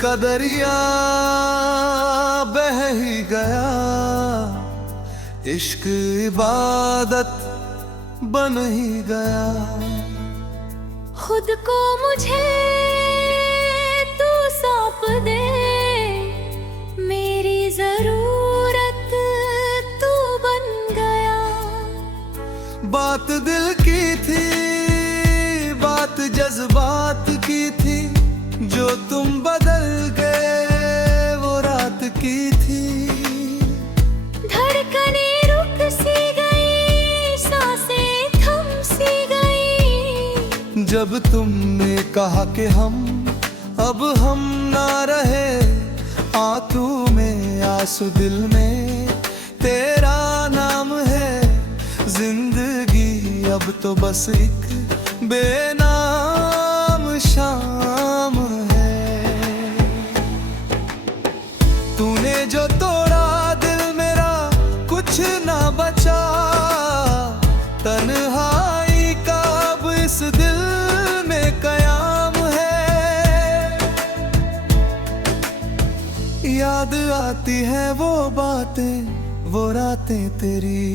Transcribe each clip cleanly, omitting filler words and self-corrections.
का दरिया बह ही गया, इश्क इबादत बन ही गया। खुद को मुझे तू सौंप दे, मेरी जरूरत तू बन गया। बात दिल की थी, बात जज्बात की थी, जो तुम बदल गए वो रात की थी। धड़कने रुक सी गई, सांसें थम सी गई, जब तुमने कहा कि अब हम ना रहे। आंसू में आंसू, दिल में तेरा नाम है। जिंदगी अब तो बस एक बेनाम शाम है। तूने जो तोड़ा दिल मेरा, कुछ ना बचा। तन्हाई का अब इस दिल में कयाम है। याद आती है वो बातें, वो रातें तेरी,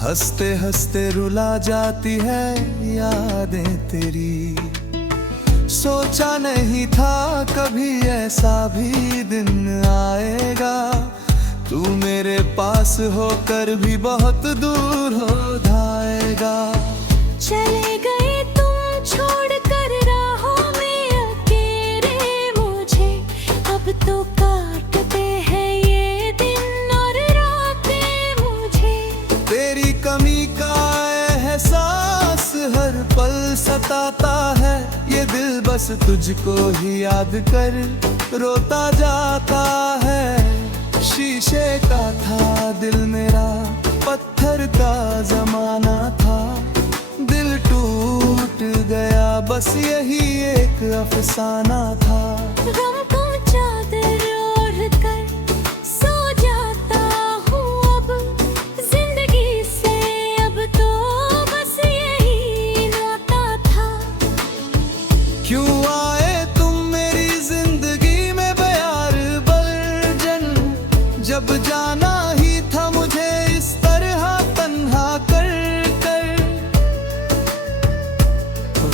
हंसते हंसते रुला जाती है यादें तेरी। सोचा नहीं था कभी ऐसा भी दिन आएगा, तू मेरे पास होकर भी बहुत दूर हो जाएगा। चले गए तुम छोड़ कर राहों में अकेले मुझे, अब तो काटते हैं ये दिन और रातें मुझे। तेरी कमी का एहसास हर पल सताता है, ये दिल बस तुझको ही याद कर रोता जाता है। शीशे का था दिल मेरा, पत्थर का जमाना था। दिल टूट गया, बस यही एक अफसाना था। गम को चादर ओढ़ कर सो जाता हूँ अब, जिंदगी से अब तो बस यही नाता था। क्यों आए तुम मेरी जिंदगी में बयार बर्जन, जब जाना ही था मुझे इस तरह तन्हा कर कर।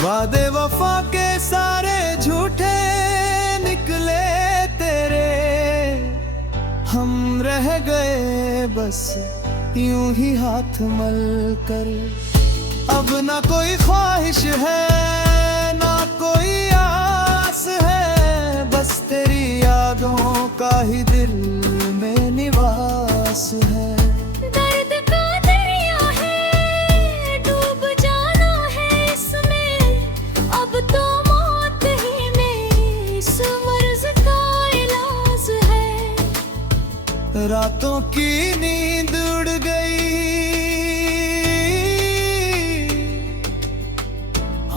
वादे वफा के सारे झूठे निकले तेरे, हम रह गए बस यूं ही हाथ मल कर। अब ना कोई ख्वाहिश है, ना कोई आस है, बस तेरी यादों का ही दिल में निवास है। दर्द का दरिया है, डूब जाना है इसमें, अब तो मौत ही में इस मर्ज का इलाज है। रातों की नींद उड़ गई,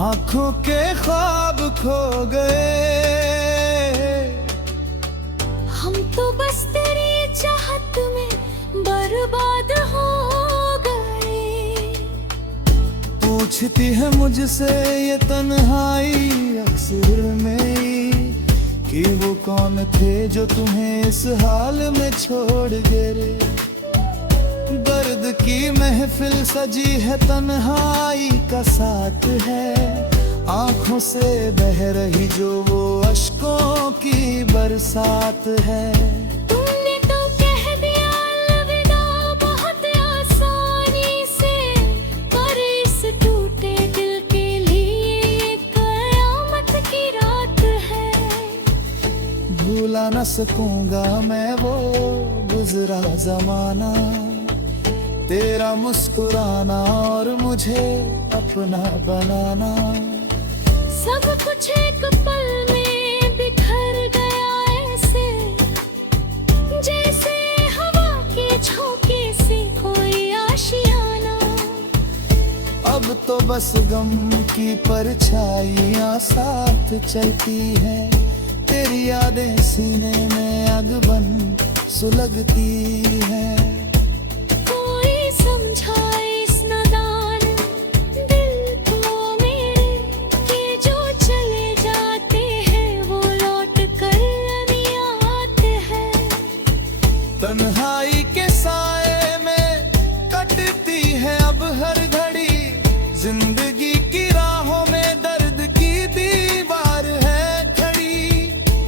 आंखों के ख्वाब खो गए। हम तो बस तेरी चाहत में बर्बाद हो गए। पूछती है मुझसे ये तन्हाई अक्सर में, कि वो कौन थे जो तुम्हें इस हाल में छोड़ गए। दर्द की महफिल सजी है, तन्हाई का साथ है। आंखों से बह रही जो वो अश्कों की बरसात है। तुमने तो कह दिया अलविदा बहुत आसानी से, पर इस टूटे दिल के लिए ये कयामत की रात है। भूला न सकूंगा मैं वो गुजरा जमाना, तेरा मुस्कुराना और मुझे अपना बनाना। सब कुछ एक पल में बिखर गया ऐसे, जैसे हवा के झोंके से कोई आशियाना। अब तो बस गम की परछाइयाँ साथ चलती है, तेरी यादें सीने में आग बन सुलगती है। कोई समझाए इस नादान दिल को मेरे, कि जो चले जाते हैं वो लौट तन्हाई के साए में कटती है अब हर घड़ी, जिंदगी की राहों में दर्द की दीवार है खड़ी।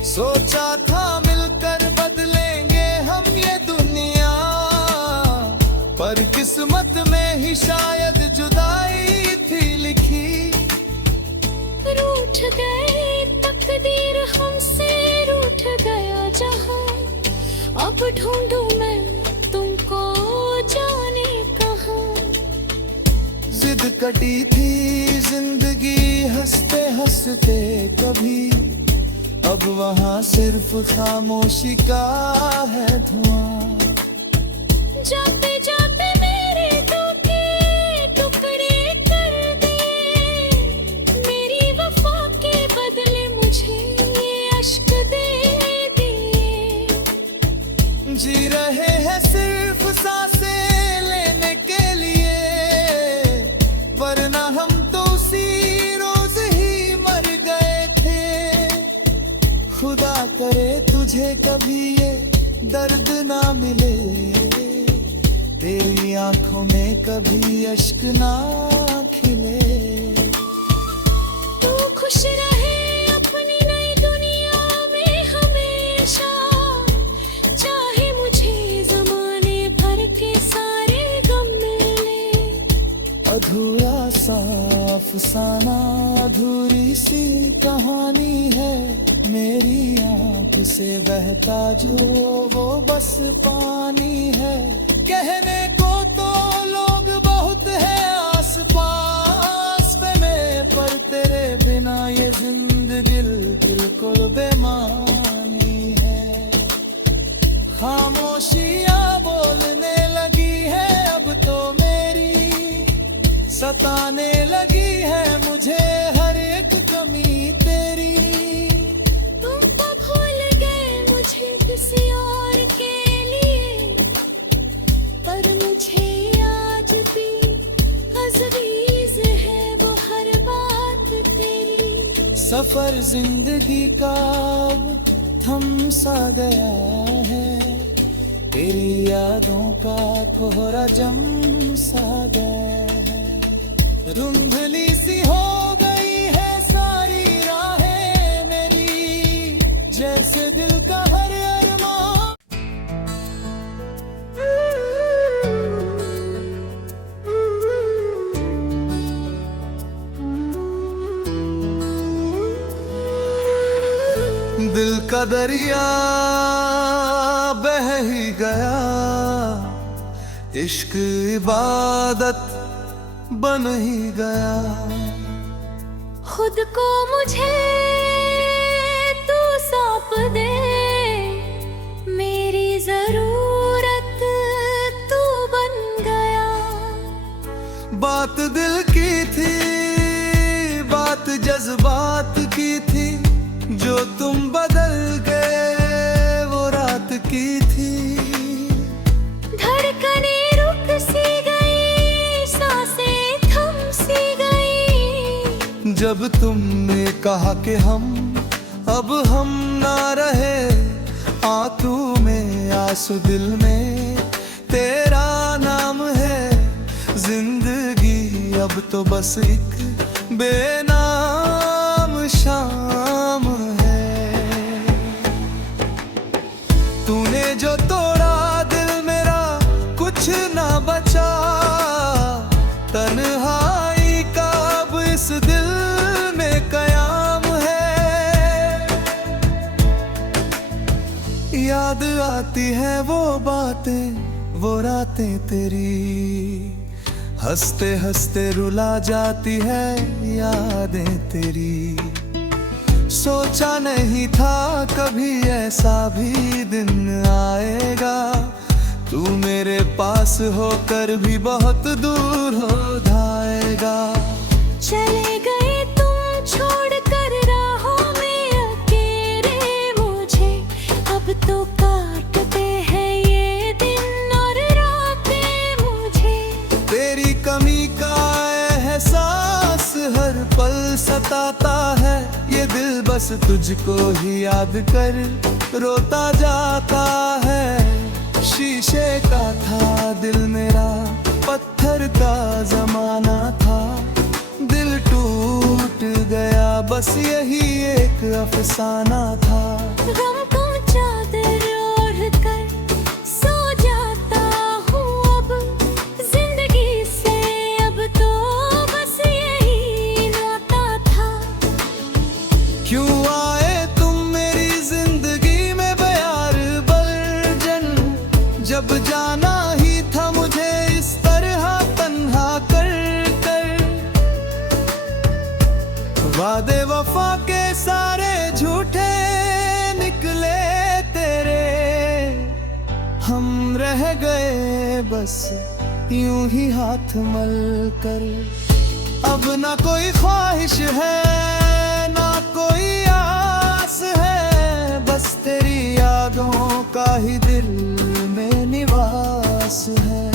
सोचा था मिलकर बदलेंगे हम ये दुनिया, पर किस्मत में ही शायद जुदाई थी लिखी। रूठ गई तकदीर हमसे, रूठ गया जहां, अब ढूंढूं मैं तुमको जाने कहां। जिद कटी थी जिंदगी हंसते हंसते कभी, अब वहाँ सिर्फ खामोशी का है धुआं। जाते जाते मेरे दिल के टुकड़े कर दे, मेरी वफा के बदले मुझे ये अश्क दे दिए। जी रहे हैं सिर्फ सांसें लेने के लिए, वरना हम तो उसी रोज ही मर गए थे। खुदा करे तुझे कभी ये दर्द ना मिले, तेरी आंखों में कभी अश्क ना खिले। तू खुश रहे अपनी नई दुनिया में हमेशा, चाहे मुझे जमाने भर के सारे गम मिले। अधूरा सा अफसाना, अधूरी सी कहानी है मेरी आंख से बहता जो वो बस पानी है। कहने को तो लोग बहुत है आस पास में, पर तेरे बिना ये जिंदगी बिल्कुल बेमानी है। खामोशियां बोलने लगी है अब तो मेरी, सताने लगी है मुझे हर एक कमी तेरी। तुम तो भूल गए मुझे किसी और के लिए, पर मुझे आज भी अज़ीज़ है वो हर बात तेरी। सफर जिंदगी का अब थम सा गया है, तेरी यादों का कोहरा जम सा गया है। रुंधली सी हो गई है सारी राहें मेरी, जैसे दिल का हर अरमान। दिल का दरिया बह ही गया, इश्क इबादत बन ही गया। खुद को मुझे तू सौंप दे, मेरी जरूरत तू बन गया। बात दिल की थी, बात जज्बात की थी, जो तुम बदल गए वो रात की थी। धड़कने रुक सी गई, सांसें थम सी गई, जब तुमने कहा कि अब हम ना रहे। आंसू में आंसू दिल में तेरा नाम है, जिंदगी अब तो बस एक बेनाम शाम है। तूने जो तोड़ा दिल मेरा कुछ ना बचा, तन्हाई का अब इस दिल में कयाम है। याद आती है वो बातें वो रातें तेरी, हंसते हंसते रुला जाती है यादें तेरी। सोचा नहीं था कभी ऐसा भी दिन आएगा, तू मेरे पास होकर भी बहुत दूर हो जाएगा। चले गए तुम छोड़कर राहों में अकेले मुझे, अब तो काटते हैं ये दिन और रातें मुझे। तेरी कमी का एहसास हर पल सताता है, ये दिल बस तुझको ही याद कर रोता जाता है। शीशे का था दिल मेरा, पत्थर का जमाना था। दिल टूट गया, बस यही एक अफसाना था। गम को चादर ओढ़ कर सो जाता हूँ अब, जिंदगी से अब तो बस यही नाता था। क्यों आए तुम मेरी जिंदगी में बयार बरजन, जब जाना ही था मुझे इस तरह तन्हा कर कर। वादे वफा के सारे झूठे निकले तेरे, हम रह गए बस यूं ही हाथ मल कर। अब ना कोई ख्वाहिश है ना कोई आस है, बस तेरी यादों का ही दिल में निवास है।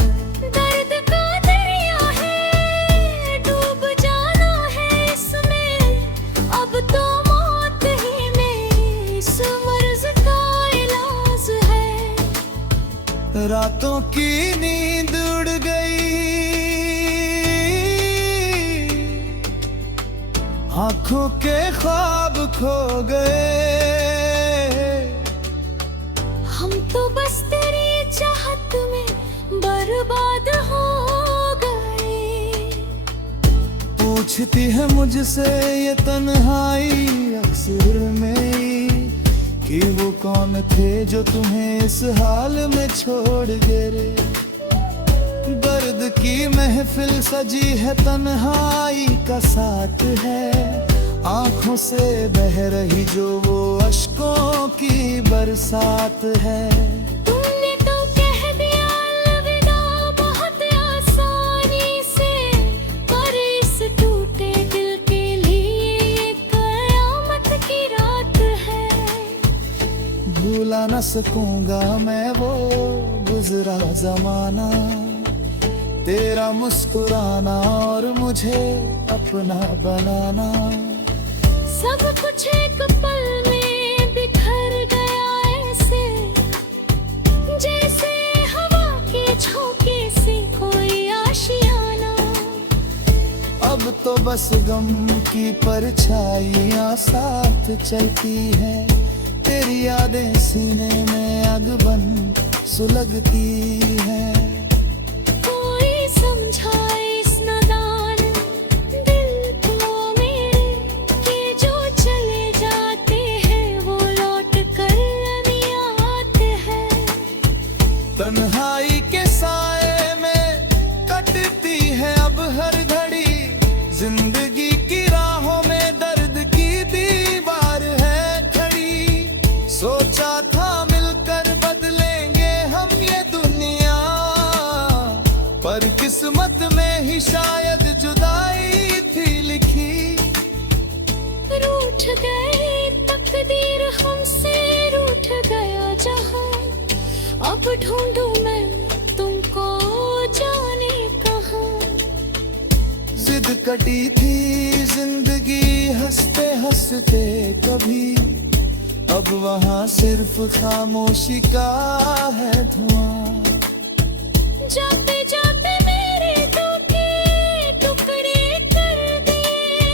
दर्द का दरिया है, डूब जाना है इसमें, अब तो मौत ही में इस मर्ज का इलाज है। रातों की नींद उड़ गई, आंखों के ख्वाब खो गए। हम तो बस तेरी चाहत में बर्बाद हो गए। पूछती है मुझसे ये तन्हाई अक्सर मेरी, कि वो कौन थे जो तुम्हें इस हाल में छोड़ गए। दर्द की महफिल सजी है, तन्हाई का साथ है। आंखों से बह रही जो वो अश्कों की बरसात है। तुमने तो कह दिया अलविदा बहुत आसानी से, पर इस टूटे दिल के लिए ये कयामत की रात है। भूला न सकूंगा मैं वो गुजरा जमाना, तेरा मुस्कुराना और मुझे अपना बनाना। सब कुछ एक पल में बिखर गया ऐसे, जैसे हवा के झोंके से कोई आशियाना। अब तो बस गम की परछाइयाँ साथ चलती है, तेरी यादें सीने में आग बन सुलगती है। कोई समझाए इस नादान दिल को मेरे, कि जो चले जाते हैं वो लौट कर नहीं आते हैं। तन्हाई के साए में कटती है अब हर घड़ी, जिंदगी की राहों में दर्द की दीवार है खड़ी। सोचा था मिलकर बदलेंगे हम ये दुनिया, पर किस्मत में ही शायद जुदाई थी लिखी। रूठ गई तकदीर हमसे, रूठ गया जहां, अब ढूंढूं मैं तुमको जाने कहां। जिद कटी थी जिंदगी हंसते हंसते कभी, अब वहाँ सिर्फ खामोशी का है धुआं। जाते जाते मेरे दिल के टुकड़े कर दिए,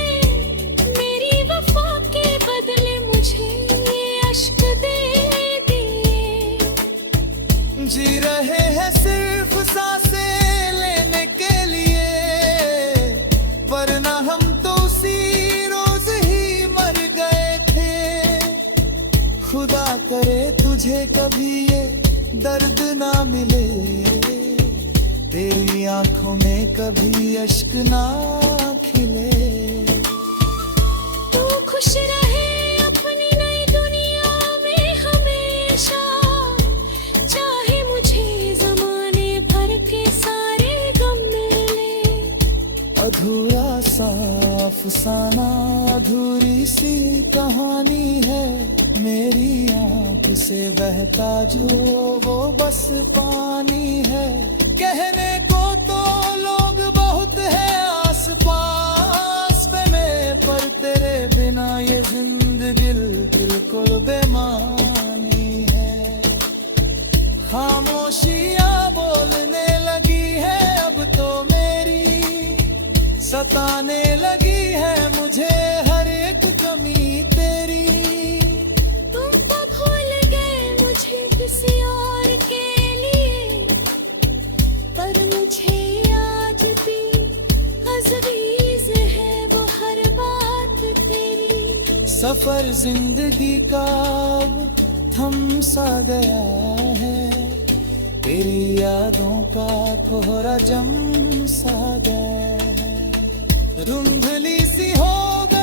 मेरी वफा के बदले मुझे ये अश्क दे दिए। जी रहे हैं सिर्फ सांसें लेने के लिए, वरना हम तो उसी रोज ही मर गए थे। खुदा करे तुझे कभी ये दर्द ना मिले, तेरी आंखों में कभी अश्क ना खिले। तू खुश रहे अपनी नई दुनिया में हमेशा, चाहे मुझे जमाने भर के सारे गम मिले। अधूरा सा अफसाना, अधूरी सी कहानी है, मेरी आंख से बहता जो वो बस पानी है। कहने को तो लोग बहुत है आस पास में, पर तेरे बिना ये जिंदगी बिल्कुल बेमानी है। खामोश खामोशियां बोलने लगी है अब तो मेरी, सताने लगी है मुझे हर एक कमी तेरी। तुम तो भूल गए मुझे किसी और के लिए, पर मुझे आज भी अज़ीज़ है वो हर बात तेरी। सफर जिंदगी का अब थम सा गया है, तेरी यादों का कोहरा जम सा गया है। धुंधली सी हो गई